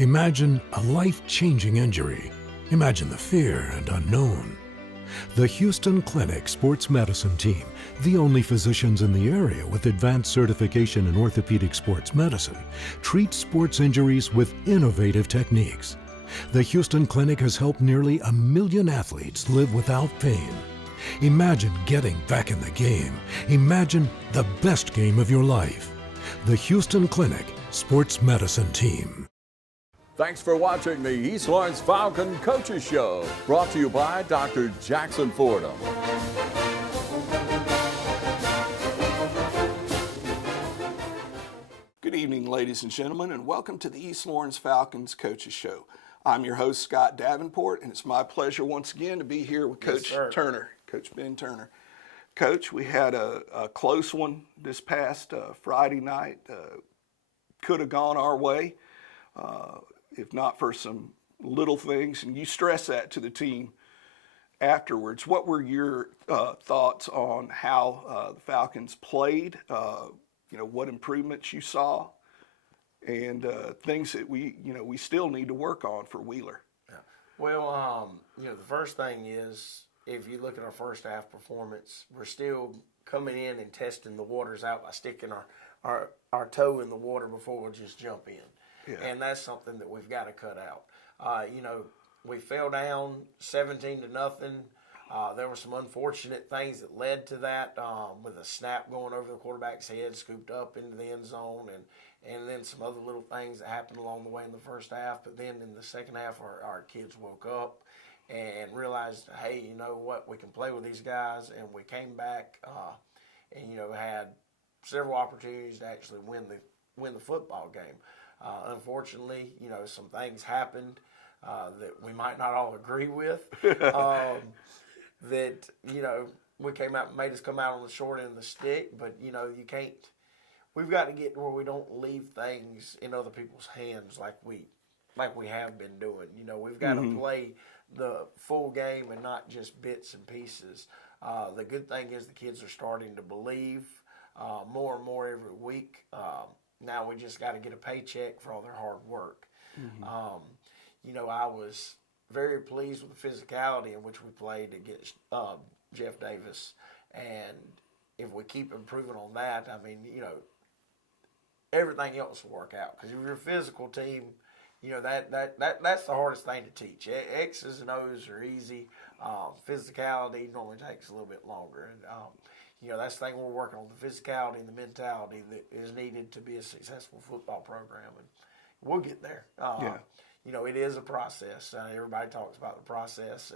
Imagine a life-changing injury. Imagine the fear and unknown. The Houston Clinic Sports Medicine Team, the only physicians in the area with advanced certification in orthopedic sports medicine, treats sports injuries with innovative techniques. The Houston Clinic has helped nearly 1 million athletes live without pain. Imagine getting back in the game. Imagine the best game of your life. The Houston Clinic Sports Medicine Team. Thanks for watching the East Lawrence Falcon Coaches Show, brought to you by Dr. Jackson Fordham. Good evening, ladies and gentlemen, and welcome to the East Lawrence Falcons Coaches Show. I'm your host, Scott Davenport, and it's my pleasure once again to be here with Coach Turner, Coach Ben Turner. Coach, we had a close one this past Friday night. Could have gone our way. If not for some little things, and you stress that to the team afterwards. What were your thoughts on how the Falcons played? What improvements you saw, and things that we still need to work on for Wheeler. Yeah. Well, the first thing is, if you look at our first half performance, we're still coming in and testing the waters out by sticking our toe in the water before we just jump in. Yeah. And that's something that we've got to cut out. We fell down 17-0. There were some unfortunate things that led to that, with a snap going over the quarterback's head, scooped up into the end zone, and then some other little things that happened along the way in the first half. But then in the second half, our kids woke up and realized, hey, you know what, we can play with these guys, and we came back and had several opportunities to actually win the football game. Unfortunately, some things happened that we might not all agree with. That we made us come out on the short end of the stick. But you can't. We've got to get to where we don't leave things in other people's hands like we have been doing. We've got to play the full game and not just bits and pieces. The good thing is the kids are starting to believe more and more every week. Now we just got to get a paycheck for all their hard work. I was very pleased with the physicality in which we played against Jeff Davis. And if we keep improving on that, everything else will work out. Because if you're a physical team, that's the hardest thing to teach. X's and O's are easy. Physicality normally takes a little bit longer. And, that's the thing we're working on, the physicality and the mentality that is needed to be a successful football program. And we'll get there. It is a process. Everybody talks about the process,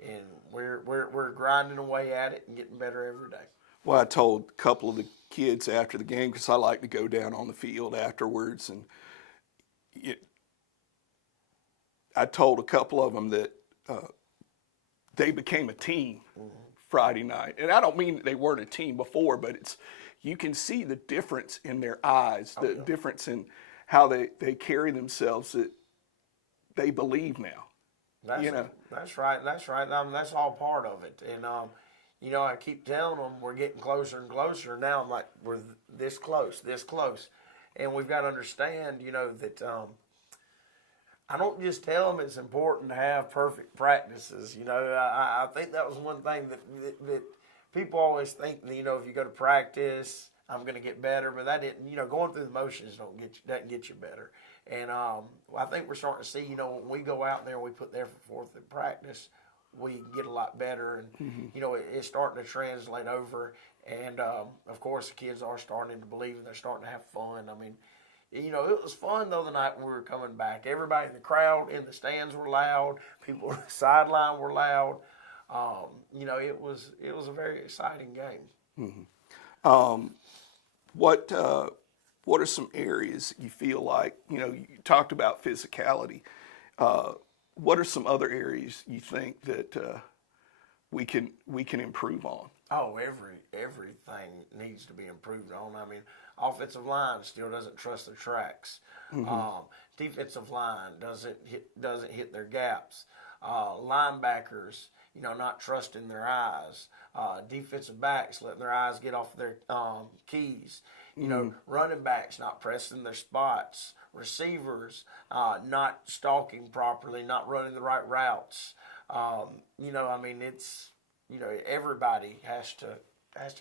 and we're grinding away at it and getting better every day. Well, I told a couple of the kids after the game, because I like to go down on the field afterwards, and I told a couple of them that they became a team Friday night. And I don't mean that they weren't a team before, but you can see the difference in their eyes, the difference in how they carry themselves, that they believe now. That's right. That's all part of it. And, I keep telling them we're getting closer and closer. Now I'm like, we're this close. And we've got to understand, that I don't just tell them it's important to have perfect practices. I think that was one thing that people always think, if you go to practice, I'm going to get better. But that didn't, going through the motions doesn't get you better. And I think we're starting to see, when we go out there and we put the effort forth in practice, we get a lot better. And, it's starting to translate over. And, of course, the kids are starting to believe and they're starting to have fun. It was fun the other night when we were coming back. Everybody in the crowd, in the stands were loud. People on the sideline were loud. It was a very exciting game. What are some areas you feel like, you talked about physicality. What are some other areas you think that we can improve on? Oh, everything needs to be improved on. Offensive line still doesn't trust their tracks. Defensive line doesn't hit their gaps. Linebackers, not trusting their eyes. Defensive backs letting their eyes get off their keys. You know, running backs not pressing their spots, receivers not stalking properly, not running the right routes. You know, I mean, it's, you know, everybody has to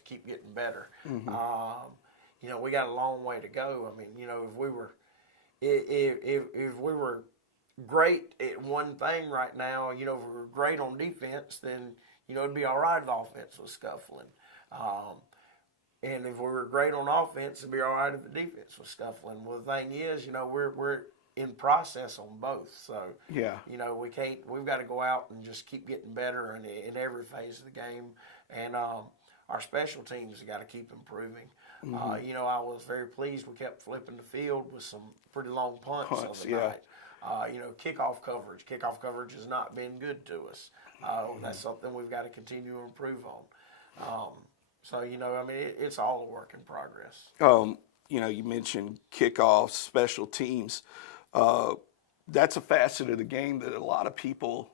keep getting better. You know, we got a long way to go. I mean, you know, if we were great at one thing right now, you know, if we were great on defense, then, you know, it'd be all right if the offense was scuffling. And if we were great on offense, it'd be all right if the defense was scuffling. Well, the thing is, you know, we're in process on both. So, Yeah. you know, we've got to go out and just keep getting better in every phase of the game. And our special teams have got to keep improving. You know, I was very pleased we kept flipping the field with some pretty long punts on the night. You know, kickoff coverage has not been good to us. That's something we've got to continue to improve on. So, you know, I mean, it's all a work in progress. You know, you mentioned kickoffs, special teams. That's a facet of the game that a lot of people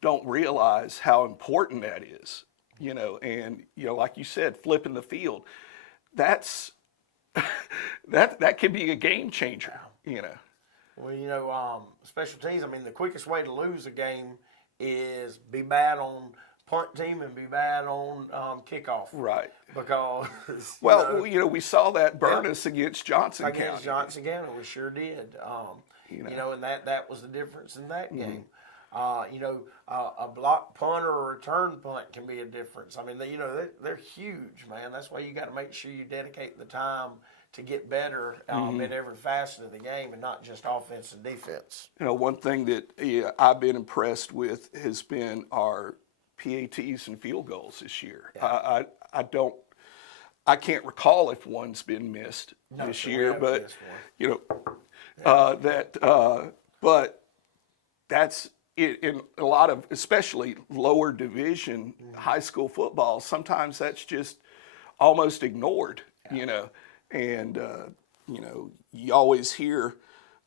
don't realize how important that is. You know, and, you know, like you said, flipping the field, that's that can be a game changer, you know. Well, you know, special teams, I mean, the quickest way to lose a game is be bad on punt team and be bad on kickoff. Right. Because, well, you know, we saw that burn us against Johnson County. Against Johnson County, we sure did. You know, and that was the difference in that game. You know, a block punt or a return punt can be a difference. I mean, you know, they're huge, man. That's why you got to make sure you dedicate the time to get better at every facet of the game and not just offense and defense. You know, one thing that I've been impressed with has been our PATs and field goals this year. Yeah. I can't recall if one's been missed this year, but you know, but that's in a lot of, especially lower division high school football. Sometimes that's just almost ignored, you know, and you know, you always hear,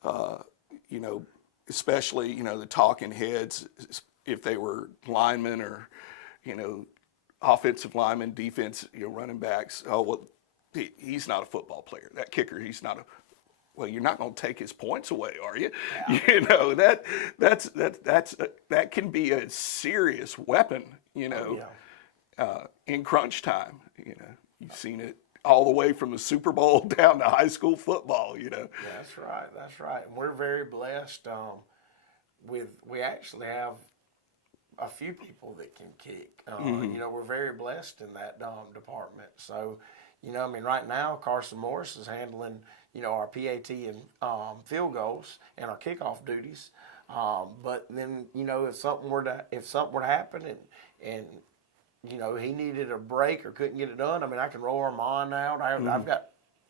you know, especially, you know, the talking heads, if they were linemen or, you know, offensive linemen, defense, you know, running backs. Oh, well, he's not a football player. That kicker, he's not a. Well, you're not going to take his points away, are you? Yeah. You know, that can be a serious weapon, you know, in crunch time. You know, you've seen it all the way from the Super Bowl down to high school football, you know. That's right. That's right. And we're very blessed we actually have a few people that can kick. You know, we're very blessed in that department. So, you know, I mean, right now, Carson Morris is handling, you know, our PAT and field goals and our kickoff duties. But then, you know, if something were to happen and you know, he needed a break or couldn't get it done, I mean, I can roll Armand out. I've got,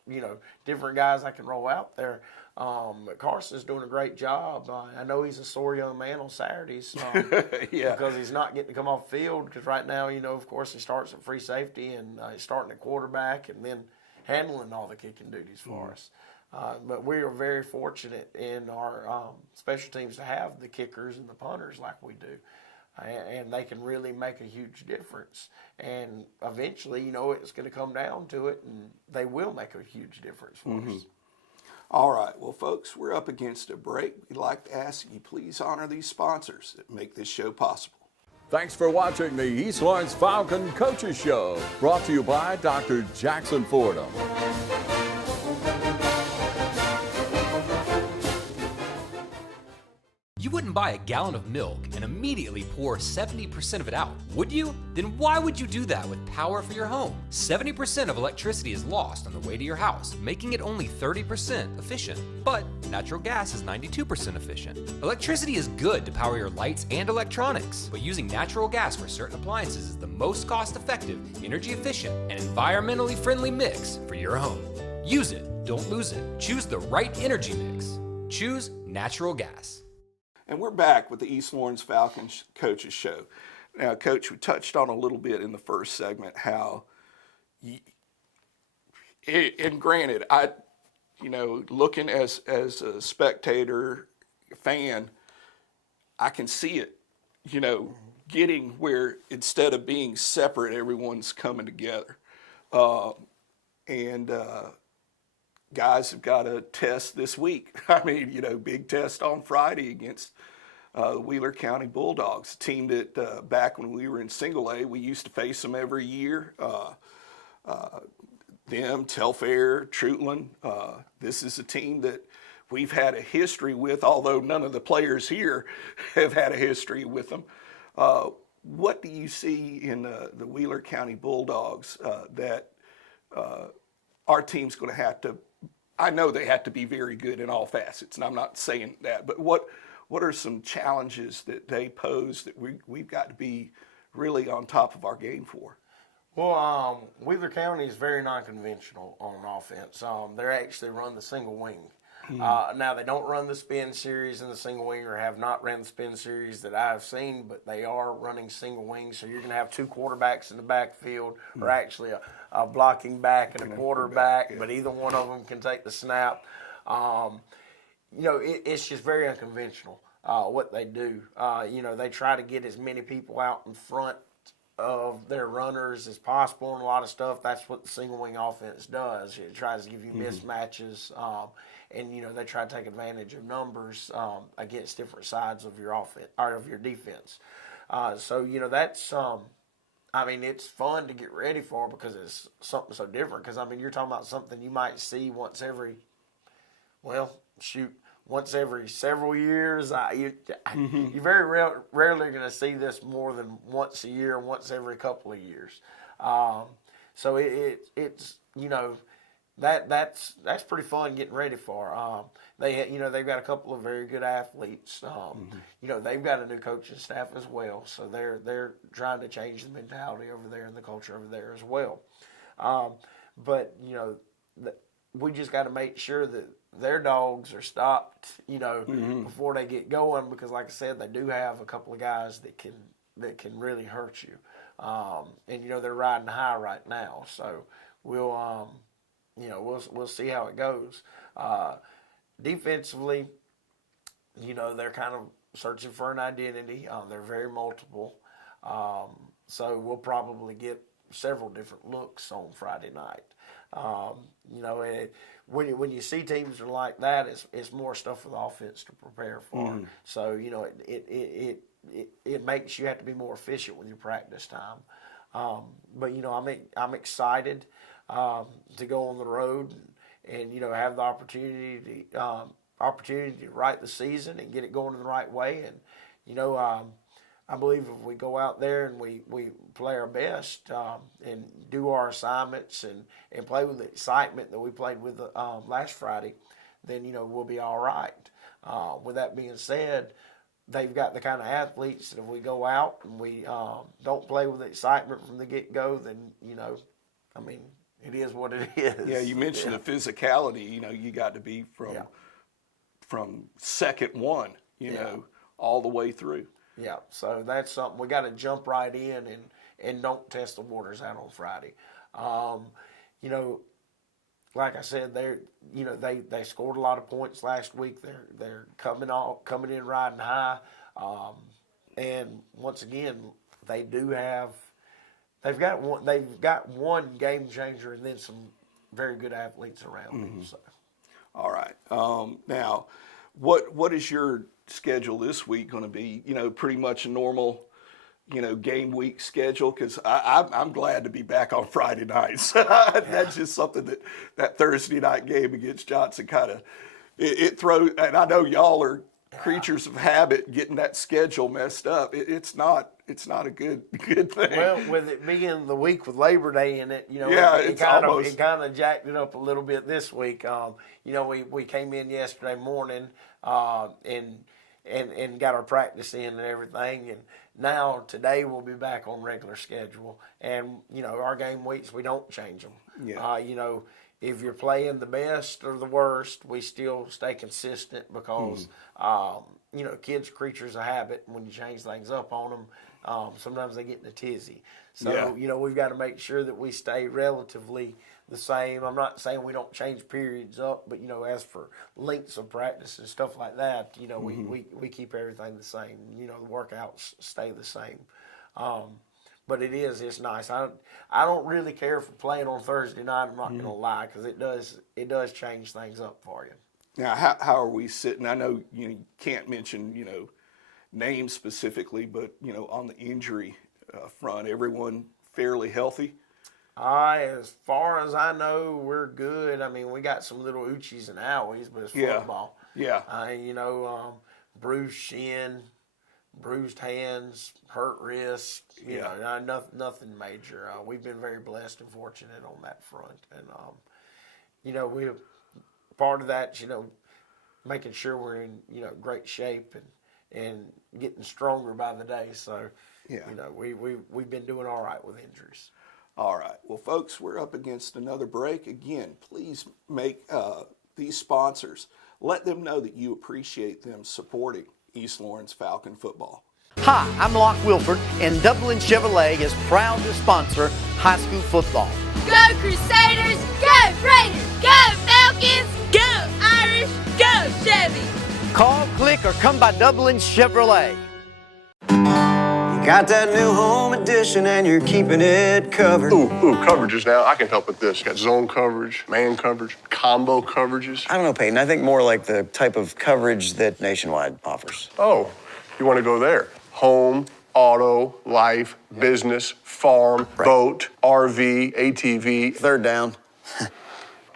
you know, different guys I can roll out there. Carson's doing a great job. I know he's a sore young man on Saturdays because he's not getting to come off the field because right now, you know, of course, he starts at free safety and he's starting at quarterback and then handling all the kicking duties for us. But we are very fortunate in our special teams to have the kickers and the punters like we do. And they can really make a huge difference. And eventually, you know, it's going to come down to it, and they will make a huge difference for us. All right. Well, folks, we're up against a break. We'd like to ask you please honor these sponsors that make this show possible. Thanks for watching the East Lawrence Falcon Coaches Show, brought to you by Dr. Jackson Fordham. You wouldn't buy a gallon of milk and immediately pour 70% of it out, would you? Then why would you do that with power for your home? 70% of electricity is lost on the way to your house, making it only 30% efficient. But natural gas is 92% efficient. Electricity is good to power your lights and electronics, but using natural gas for certain appliances is the most cost-effective, energy-efficient, and environmentally friendly mix for your home. Use it, don't lose it. Choose the right energy mix. Choose natural gas. And we're back with the East Lawrence Falcons Coaches Show. Now, Coach, we touched on a little bit in the first segment how, and granted, you know, looking as a spectator, fan, I can see it, you know, getting where instead of being separate, everyone's coming together. and guys have got a test this week. I mean, big test on Friday against the Wheeler County Bulldogs, a team that back when we were in Single A, we used to face them every year. Them, Telfair, Trutland. This is a team that we've had a history with, although none of the players here have had a history with them. What do you see in the Wheeler County Bulldogs that our team's going to have to? I know they have to be very good in all facets, and I'm not saying that, but what are some challenges that they pose that we've got to be really on top of our game for? Well, Wheeler County is very non-conventional on offense. They actually run the single wing. Now, they don't run the spin series in the single wing, or have not ran the spin series that I've seen, but they are running single wing. So you're going to have two quarterbacks in the backfield, or actually a blocking back and a quarterback, but either one of them can take the snap. It's just very unconventional what they do. They try to get as many people out in front of their runners as possible, and a lot of stuff. That's what the single wing offense does. It tries to give you mismatches, and they try to take advantage of numbers against different sides of your offense or of your defense. So that's it's fun to get ready for, because it's something so different. Because you're talking about something you might see once every several years. You're very rarely going to see this more than once a year, once every couple of years. So it's that's pretty fun getting ready for. They've got a couple of very good athletes. They've got a new coaching staff as well, so they're trying to change the mentality over there and the culture over there as well. But we just got to make sure that their dogs are stopped, before they get going, because like I said, they do have a couple of guys that can really hurt you. And they're riding high right now. So we'll see how it goes. Defensively, they're kind of searching for an identity. They're very multiple. So we'll probably get several different looks on Friday night. When you see teams are like that, it's more stuff for the offense to prepare for. So it makes you have to be more efficient with your practice time. But I'm excited to go on the road and have the opportunity to write the season and get it going in the right way. And I believe if we go out there and we play our best and do our assignments and play with the excitement that we played with last Friday, then we'll be all right. With that being said, they've got the kind of athletes that if we go out and we don't play with excitement from the get-go, then it is what it is. Yeah, you mentioned the physicality. You got to be from second one, all the way through. Yeah, so that's something we got to jump right in and don't test the waters out on Friday. Like I said, they scored a lot of points last week. They're coming in riding high, and once again, they've got one game changer and then some very good athletes around them. So. All right. Now, what is your schedule this week going to be? Pretty much a normal, game week schedule, because I'm glad to be back on Friday nights. That's just something that Thursday night game against Johnson kind of it throws. And I know y'all are creatures of habit, getting that schedule messed up. It's not a good thing. Well, with it being the week with Labor Day in it, it kind of jacked it up a little bit this week. We came in yesterday morning and got our practice in and everything, and now today we'll be back on regular schedule. And our game weeks, we don't change them. Yeah. If you're playing the best or the worst, we still stay consistent, because kids are creatures of habit. When you change things up on them, sometimes they get in a tizzy. So we've got to make sure that we stay relatively the same. I'm not saying we don't change periods up, but as for lengths of practice and stuff like that, we keep everything the same. The workouts stay the same. but it's nice. I don't really care for playing on Thursday night. I'm not going to lie, because it does change things up for you. Now, how are we sitting? I know you can't mention names specifically, but on the injury front, everyone fairly healthy. As far as I know, we're good. I mean, we got some little oochies and owies, but it's football. Yeah. Bruised shin, bruised hands, hurt wrist. Nothing major. We've been very blessed and fortunate on that front, and we part of that, making sure we're in great shape and getting stronger by the day. So, we've been doing all right with injuries. All right. Well, folks, we're up against another break. Again, please make these sponsors, let them know that you appreciate them supporting East Lawrence Falcon football. Hi, I'm Locke Wilford, and Dublin Chevrolet is proud to sponsor high school football. Go Crusaders! Go Raiders! Go Falcons! Go Irish! Go Chevy! Call, click, or come by Dublin Chevrolet. Got that new home edition and you're keeping it covered. Ooh, coverages now. I can help with this. Got zone coverage, man coverage, combo coverages. I don't know, Peyton. I think more like the type of coverage that Nationwide offers. Oh, you want to go there? Home, auto, life, business, farm, boat, RV, ATV. Third down.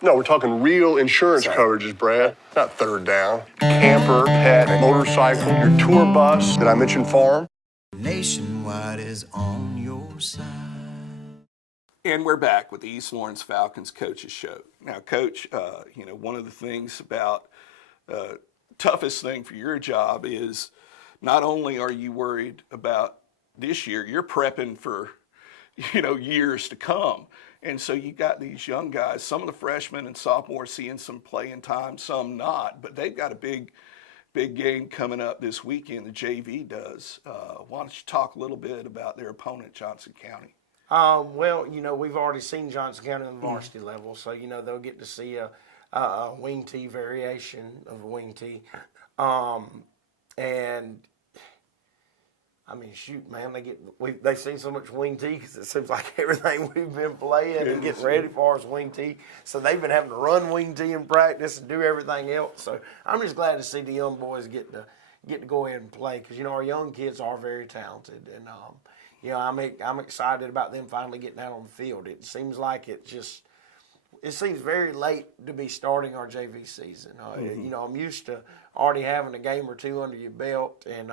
No, we're talking real insurance coverages, Brad. Not third down. Camper, pet, motorcycle, your tour bus. Did I mention farm? Nationwide is on your side. And we're back with the East Lawrence Falcons Coaches Show. Now, Coach, one of the things about toughest thing for your job is not only are you worried about this year, you're prepping for, years to come. And so you got these young guys, some of the freshmen and sophomores seeing some playing time, some not, but they've got a big game coming up this weekend, the JV does. Why don't you talk a little bit about their opponent, Johnson County? We've already seen Johnson County on the varsity level, so, they'll get to see a wing tee variation of a wing tee. They've seen so much wing tee because it seems like everything we've been playing and getting ready for is wing tee. So they've been having to run wing tee in practice and do everything else. So I'm just glad to see the young boys get to go ahead and play because, our young kids are very talented. And, I'm excited about them finally getting out on the field. It seems like it seems very late to be starting our JV season. I'm used to already having a game or two under your belt, and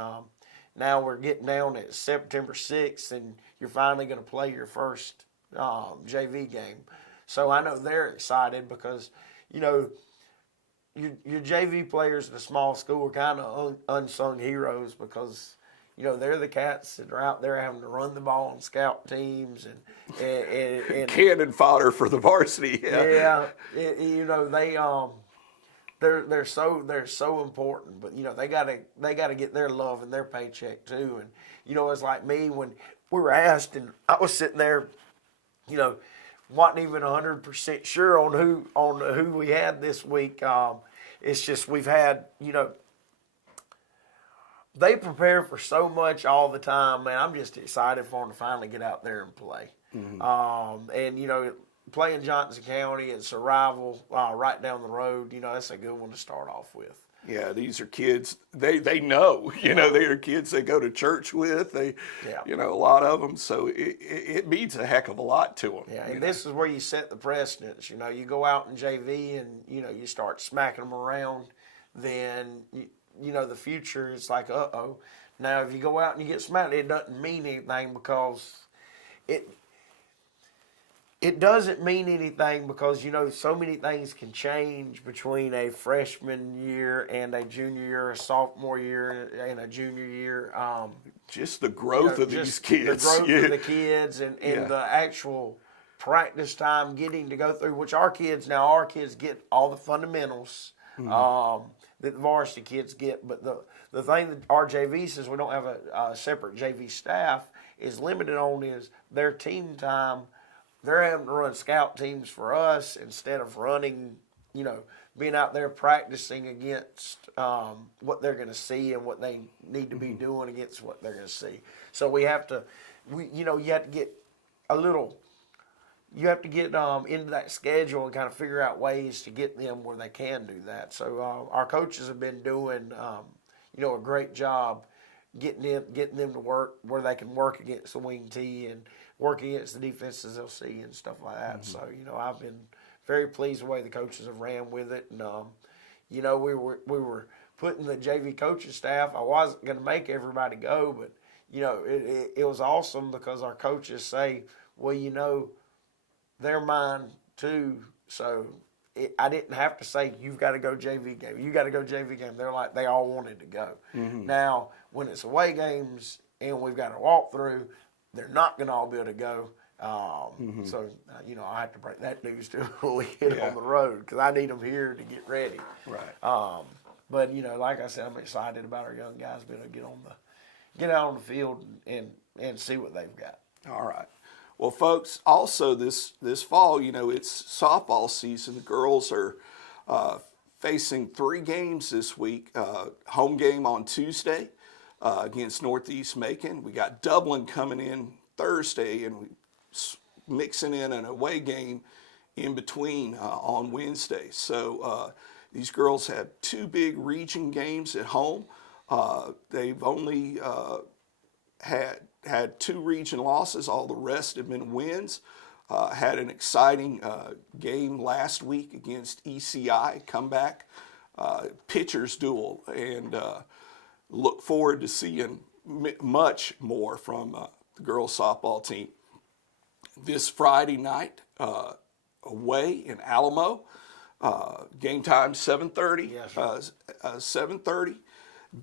now we're getting down at September 6th, and you're finally going to play your first JV game. So I know they're excited because, your JV players at a small school are kind of unsung heroes because, they're the cats that are out there having to run the ball on scout teams and cannon fodder for the varsity. Yeah. They're so important, but they gotta get their love and their paycheck too. And it's like me when we were asked, and I was sitting there, wasn't even 100% sure on who we had this week. It's just we've had they prepare for so much all the time, man. I'm just excited for them to finally get out there and play. Mm-hmm. Playing Johnson County, it's a rival right down the road. That's a good one to start off with. Yeah, these are kids. They know. They are kids they go to church with. A lot of them. So it means a heck of a lot to them. Yeah, and this is where you set the precedence. You go out in JV and you start smacking them around, then the future is like uh-oh. Now if you go out and you get smacked, it doesn't mean anything because it doesn't mean anything because, so many things can change between a freshman year and a junior year, a sophomore year and a junior year. Just the growth of these kids. The growth of the kids and the actual practice time getting to go through, which our kids get all the fundamentals that the varsity kids get. But the thing that our JV, since we don't have a separate JV staff, is limited on is their team time. They're having to run scout teams for us instead of running, being out there practicing against what they're going to see and what they need to be doing against what they're going to see. So we have to, you have to get you have to get into that schedule and kind of figure out ways to get them where they can do that. So our coaches have been doing, a great job getting them to work where they can work against the wing T and work against the defenses they'll see and stuff like that. So, I've been very pleased with the way the coaches have ran with it. And, we were putting the JV coaching staff. I wasn't going to make everybody go, but, it was awesome because our coaches say, well, they're mine too. So I didn't have to say, you've got to go JV game. You got to go JV game. They're like, they all wanted to go. Now, when it's away games and we've got a walkthrough, they're not going to all be able to go. So, I have to break that news to them when we get on the road because I need them here to get ready. Right. But, like I said, I'm excited about our young guys being able to get out on the field and see what they've got. All right. Well, folks, also this fall, it's softball season. The girls are facing 3 games this week. Home game on Tuesday against Northeast Macon. We got Dublin coming in Thursday, and we mixing in an away game in between on Wednesday. So these girls have 2 big region games at home. They've only had 2 region losses. All the rest have been wins. Had an exciting game last week against ECI, comeback pitchers duel, and look forward to seeing much more from the girls softball team. This Friday night, away in Alamo, game time 7:30. Yes, 7:30.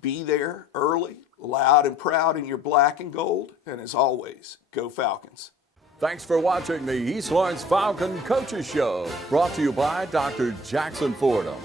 Be there early, loud and proud in your black and gold, and as always, go Falcons. Thanks for watching the East Lawrence Falcon Coaches Show, brought to you by Dr. Jackson Fordham.